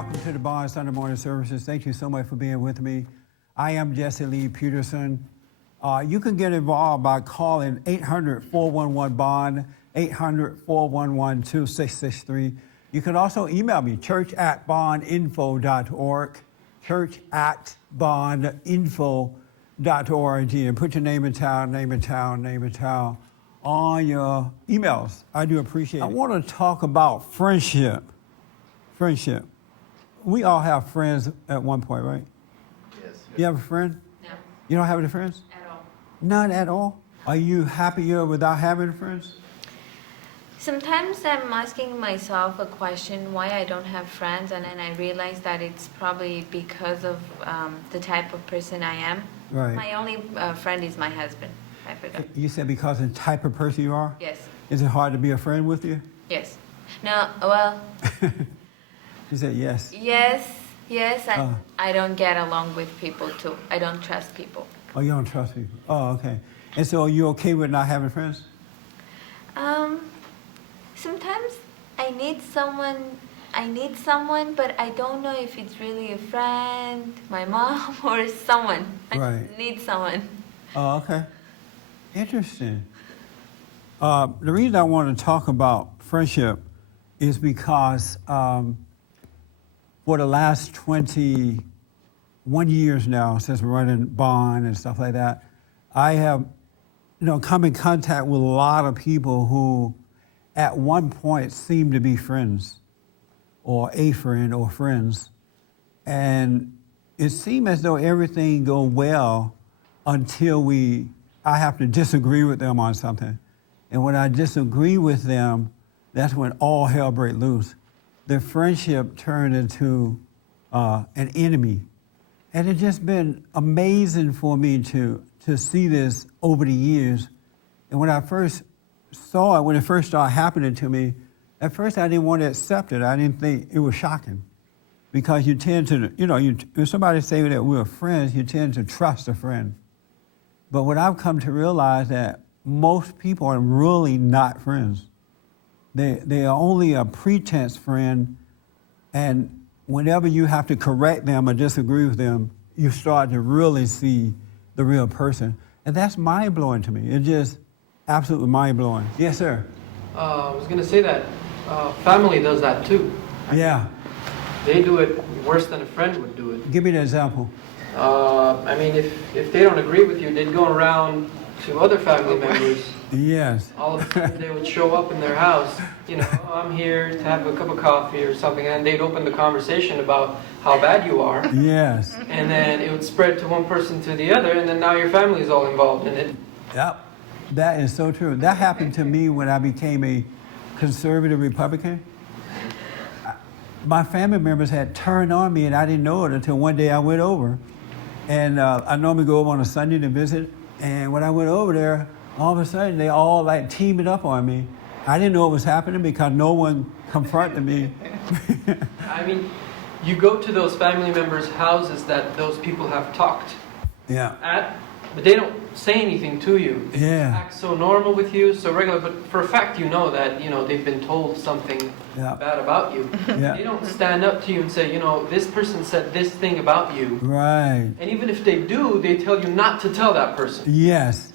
Welcome to the Bond Sunday morning services. Thank you so much for being with me. I am Jesse Lee Peterson. You can get involved by calling 800-411-BOND, 800-411-2663. You can also email me, church@bondinfo.org, church@bondinfo.org, and put your name in town on your emails. I do appreciate it. I want to talk about friendship. Friendship. We all have friends at one point, right? Yes. You have a friend? No, You don't have any friends? at all. None at all? Are you happier without having friends? Sometimes I'm asking myself a question why I don't have friends, and then I realize that it's probably because of the type of person I am. Right. My only friend is my husband. I forgot. You said because of the type of person you are? Yes. Is it hard to be a friend with you? Yes. No, well, You said yes. yes, and Oh. I don't get along with people too. I don't trust people. Oh, you don't trust people. Oh, okay. And so are you okay with not having friends? Sometimes I need someone, but I don't know if it's really a friend, my mom, or someone. I Right. need someone. Oh, okay. Interesting. The reason I want to talk about friendship is because for the last 21 years now, since running Bond and stuff like that, I have, come in contact with a lot of people who at one point seemed to be friends or a friend or friends. And it seemed as though everything go well until I have to disagree with them on something. And when I disagree with them, that's when all hell breaks loose. The friendship turned into an enemy. And it's just been amazing for me to see this over the years. And when I first saw it, when it first started happening to me, at first I didn't want to accept it. I didn't think it was shocking. Because you tend to, if somebody say that we're friends, you tend to trust a friend. But what I've come to realize that most people are really not friends. They are only a pretense friend, and whenever you have to correct them or disagree with them, you start to really see the real person. And that's mind-blowing to me. It's just absolutely mind-blowing. Yes, sir. I was going to say that family does that too. Yeah. They do it worse than a friend would do it. Give me the example. If they don't agree with you, they'd go around to other family members. Yes. All of a sudden they would show up in their house, "Oh, I'm here to have a cup of coffee or something," and they'd open the conversation about how bad you are. Yes. And then it would spread to one person to the other, and then now your family is all involved in it. Yep. That is so true. That happened to me when I became a conservative Republican. My family members had turned on me, and I didn't know it until one day I went over. And I normally go over on a Sunday to visit. And when I went over there, all of a sudden they all teaming up on me. I didn't know what was happening because no one confronted me. You go to those family members' houses that those people have talked Yeah. at, but they don't say anything to you. They Yeah. act so normal with you, so regular, but for a fact you know that, they've been told something Yeah. bad about you. Yeah. They don't stand up to you and say, this person said this thing about you. Right. And even if they do, they tell you not to tell that person. Yes.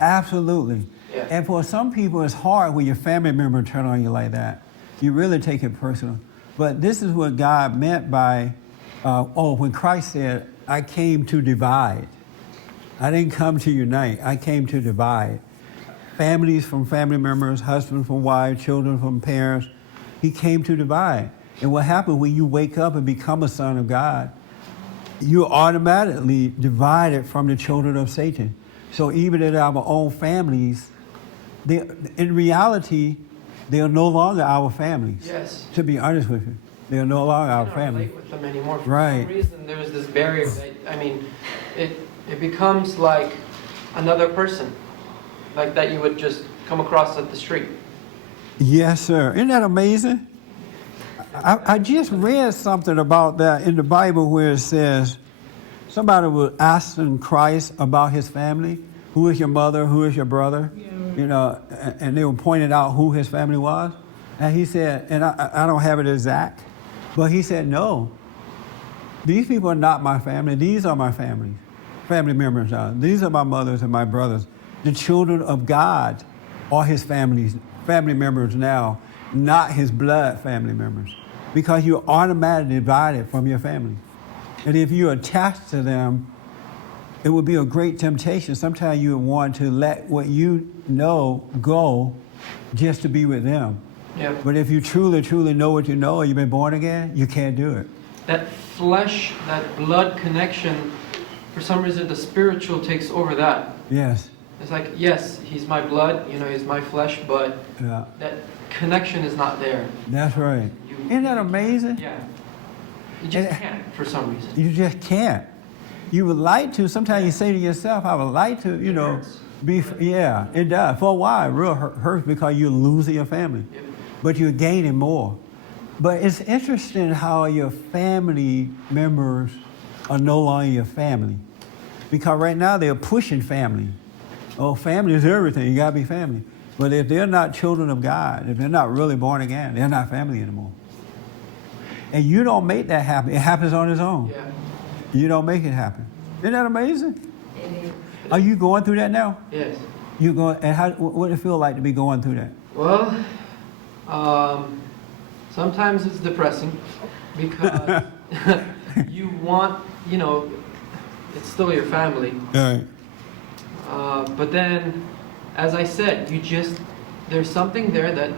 Absolutely. Yeah. And for some people, it's hard when your family member turn on you like that. You really take it personal. But this is what God meant by, when Christ said, I came to divide. I didn't come to unite. I came to divide. Families from family members, husbands from wives, children from parents. He came to divide. And what happens when you wake up and become a son of God, you're automatically divided from the children of Satan. So even in our own families, in reality, they are no longer our families. Yes. To be honest with you, they are no longer our You can't family. relate with them anymore. For Right. some reason, there's this barrier that, it becomes like another person, like that you would just come across at the street. Yes, sir. Isn't that amazing? I just read something about that in the Bible where it says, somebody was asking Christ about his family. Who is your mother? Who is your brother? Yeah. And they were pointing out who his family was. And he said, and I don't have it exact, But he said, no, these people are not my family. These are my family members now. These are my mothers and my brothers. The children of God are his family members now, not his blood family members. Because you're automatically divided from your family. And if you're attached to them, it would be a great temptation. Sometimes you would want to let what you know go just to be with them. Yeah. But if you truly, truly know what you know, or you've been born again, you can't do it. That flesh, that blood connection, for some reason the spiritual takes over that. Yes. It's like, yes, he's my blood, he's my flesh, but Yeah. that connection is not there. That's right. You- Isn't that amazing? Yeah. You just And- can't for some reason. You just can't. You would like to. Sometimes you say to yourself, I would like to, hurts. be, yeah, it does. For a while, it real hurts because you're losing your family. Yep. But you're gaining more. But it's interesting how your family members are no longer your family. Because right now they're pushing family. Oh, family is everything. You got to be family. But if they're not children of God, if they're not really born again, they're not family anymore. And you don't make that happen. It happens on its own. Yeah. You don't make it happen. Isn't that amazing? It is. Are you going through that now? Yes. You going? And how? What does it feel like to be going through that? Well, sometimes it's depressing because you want, it's still your family. Right. But then, as I said, there's something there that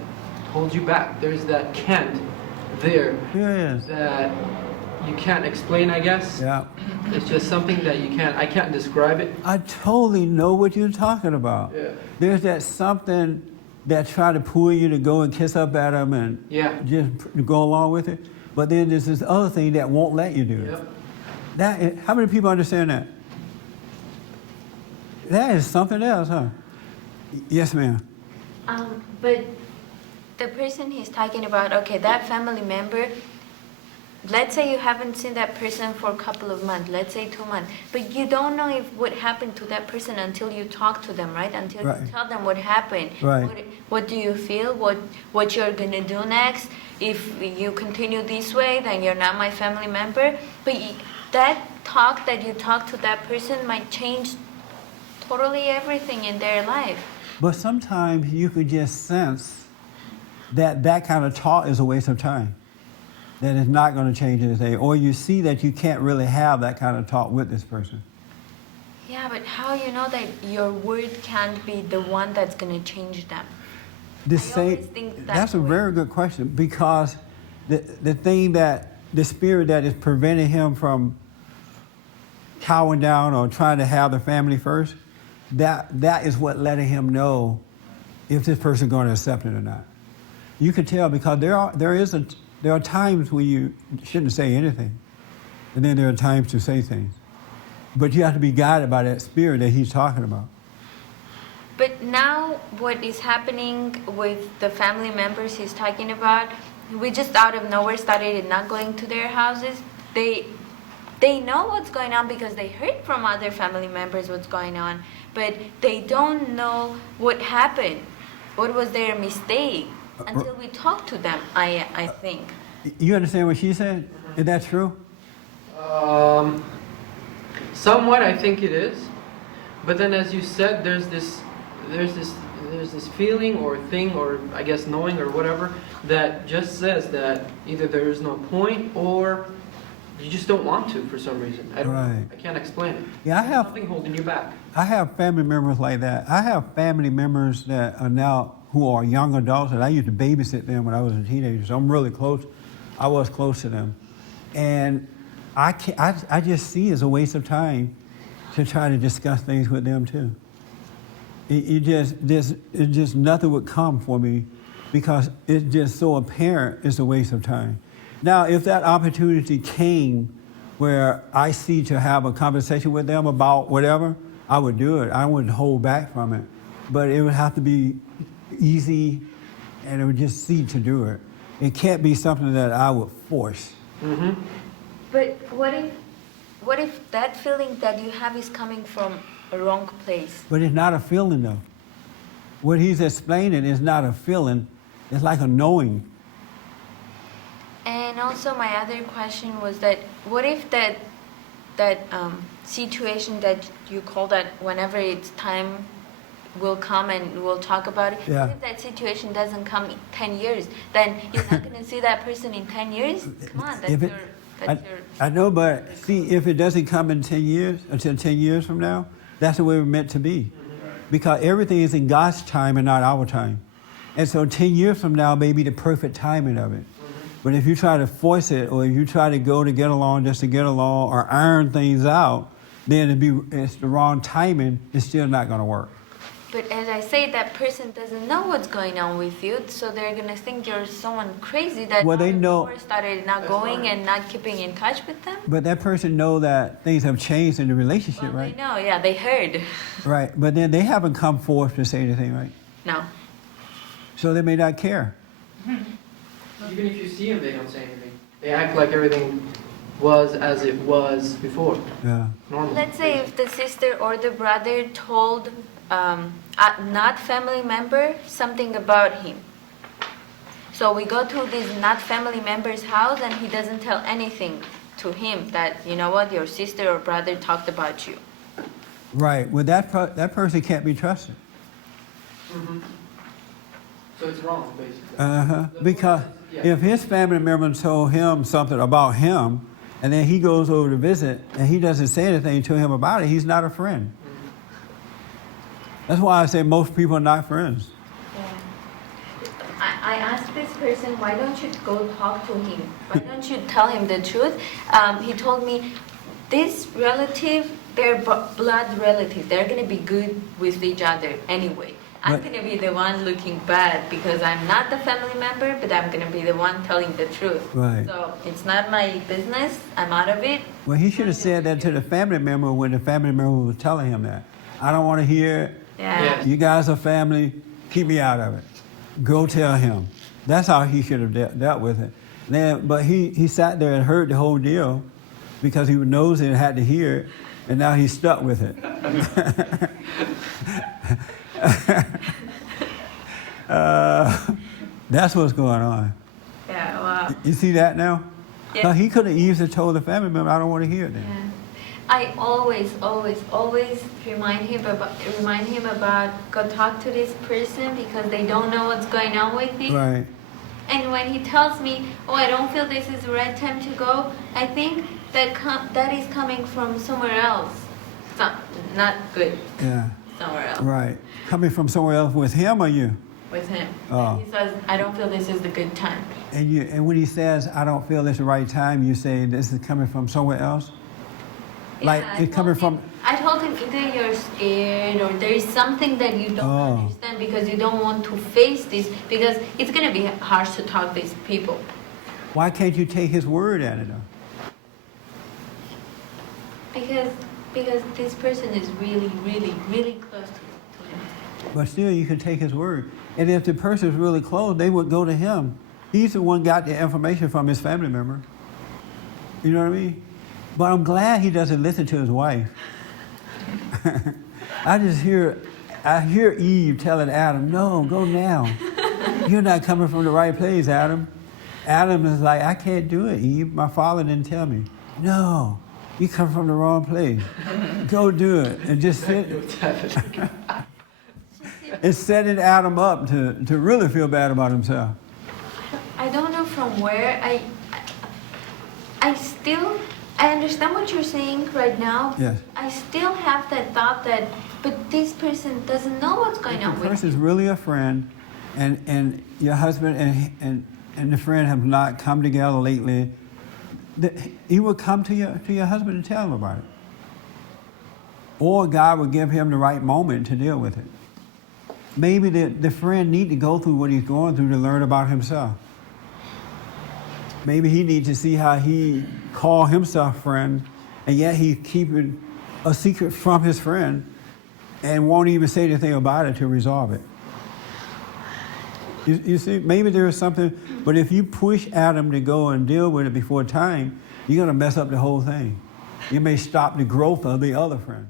holds you back. There's that can't there Yes. that you can't explain, I guess. Yeah. It's just something that I can't describe it. I totally know what you're talking about. Yeah. There's that something that try to pull you to go and kiss up at them and Yeah. just go along with it. But then there's this other thing that won't let you do it. Yep. How many people understand that? That is something else, huh? Yes, ma'am. But the person he's talking about, okay, that family member, let's say you haven't seen that person for a couple of months, let's say 2 months, but you don't know if what happened to that person until you talk to them, right? Until Right. you tell them what happened. Right. What do you feel? What you're gonna do next? If you continue this way, then you're not my family member. But that talk that you talk to that person might change totally everything in their life. But sometimes you could just sense that kind of talk is a waste of time. That it's not going to change anything. Or you see that you can't really have that kind of talk with this person. Yeah, but how you know that your word can't be the one that's gonna change them? I always think That's a way. very good question, because the thing that the spirit that is preventing him from cowering down or trying to have the family first, that is what letting him know if this person is going to accept it or not. You can tell because there are times when you shouldn't say anything, and then there are times to say things. But you have to be guided by that spirit that he's talking about. But now what is happening with the family members he's talking about, we just out of nowhere started not going to their houses. They know what's going on because they heard from other family members what's going on, but they don't know what happened. What was their mistake until we talk to them, I think. You understand what she said? Is that true? Somewhat, I think it is. But then, as you said, there's this feeling or thing, or I guess knowing or whatever, that just says that either there is no point or you just don't want to for some reason. I don't know. Right. I can't explain it. Yeah, I have Something holding you back. I have family members like that. I have family members that are now who are young adults, and I used to babysit them when I was a teenager. So I'm really close. I was close to them, and I just see it as a waste of time to try to discuss things with them too. It just nothing would come for me because it's just so apparent it's a waste of time. Now, if that opportunity came where I see to have a conversation with them about whatever, I would do it. I wouldn't hold back from it. But it would have to be easy, and it would just see to do it. It can't be something that I would force. Mm-hmm. But what if that feeling that you have is coming from a wrong place? But it's not a feeling, though. What he's explaining is not a feeling. It's like a knowing. And also my other question was that what if that situation that you call that whenever it's time will come and we'll talk about it. Yeah. What if that situation doesn't come in 10 years? Then you're not going to see that person in 10 years? Come on, that's If it- that's your... I know, but see, if it doesn't come in 10 years, until 10 years from now, that's the way we're meant to be. Because everything is in God's time and not our time. And so 10 years from now may be the perfect timing of it. But if you try to force it, or if you try to go to get along just to get along, or iron things out, then it's the wrong timing, it's still not going to work. But as I say, that person doesn't know what's going on with you, so they're gonna think you're someone crazy that Well, they out of know- nowhere started not going and not keeping in touch with them. But that person know that things have changed in the relationship, Well, right? they know, yeah, they heard. Right. But then they haven't come forth to say anything, right? No. So they may not care. Even if you see them, they don't say anything. They act like everything was as it was before, Yeah. normal. Let's say if the sister or the brother told a not family member something about him. So we go to this not family member's house and he doesn't tell anything to him that, you know what, your sister or brother talked about you. Right. Well, that person can't be trusted. Mhm. So it's wrong, basically. Uh-huh. The Because point is- yeah. if his family member told him something about him, and then he goes over to visit, and he doesn't say anything to him about it, he's not a friend. That's why I say most people are not friends. I asked this person, why don't you go talk to him? Why don't you tell him the truth? He told me, this relative, they're blood relatives. They're going to be good with each other anyway. I'm But- going to be the one looking bad because I'm not the family member, but I'm going to be the one telling the truth. Right. So it's not my business. I'm out of it. Well, he should have said that to the family member when the family member was telling him that. I don't want to hear it. Yeah. Yes. You guys are family. Keep me out of it. Go tell him. That's how he should have dealt with it. Then, but he sat there and heard the whole deal because he knows and had to hear it, and now he's stuck with it. That's what's going on. Yeah, well, You see that now? Yeah. No, he could have easily told the family member, I don't want to hear it then. yeah. I always remind him about go talk to this person because they don't know what's going on with you. Right. And when he tells me, "Oh, I don't feel this is the right time to go," I think that is coming from somewhere else. Not good. Yeah. Somewhere else Right. Coming from somewhere else with him or you? with him. Oh. He says, "I don't feel this is the good time." And when he says, I don't feel this the right time, you say this is coming from somewhere else? Like Yeah, it's coming from. I told him either you're scared or there is something that you don't Oh. understand because you don't want to face this because it's gonna be hard to talk to these people. Why can't you take his word at it though? Because this person is really close to him. But still, you can take his word. And if the person is really close, they would go to him. He's the one got the information from his family member. You know what I mean? But I'm glad he doesn't listen to his wife. I hear Eve telling Adam, no, go now. You're not coming from the right place, Adam. Adam is like, I can't do it, Eve. My father didn't tell me. No, you come from the wrong place. Go do it. And just sit. It's setting Adam up to really feel bad about himself. I don't know from where I understand what you're saying right now. Yes. I still have that thought that, but this person doesn't know what's going on The with person's really a friend, and your husband and the friend have not come together lately. He would come to your husband and tell him about it. Or God would give him the right moment to deal with it. Maybe the friend need to go through what he's going through to learn about himself. Maybe he needs to see how he call himself friend, and yet he's keeping a secret from his friend and won't even say anything about it to resolve it. You see, maybe there is something, but if you push Adam to go and deal with it before time, you're going to mess up the whole thing. You may stop the growth of the other friend.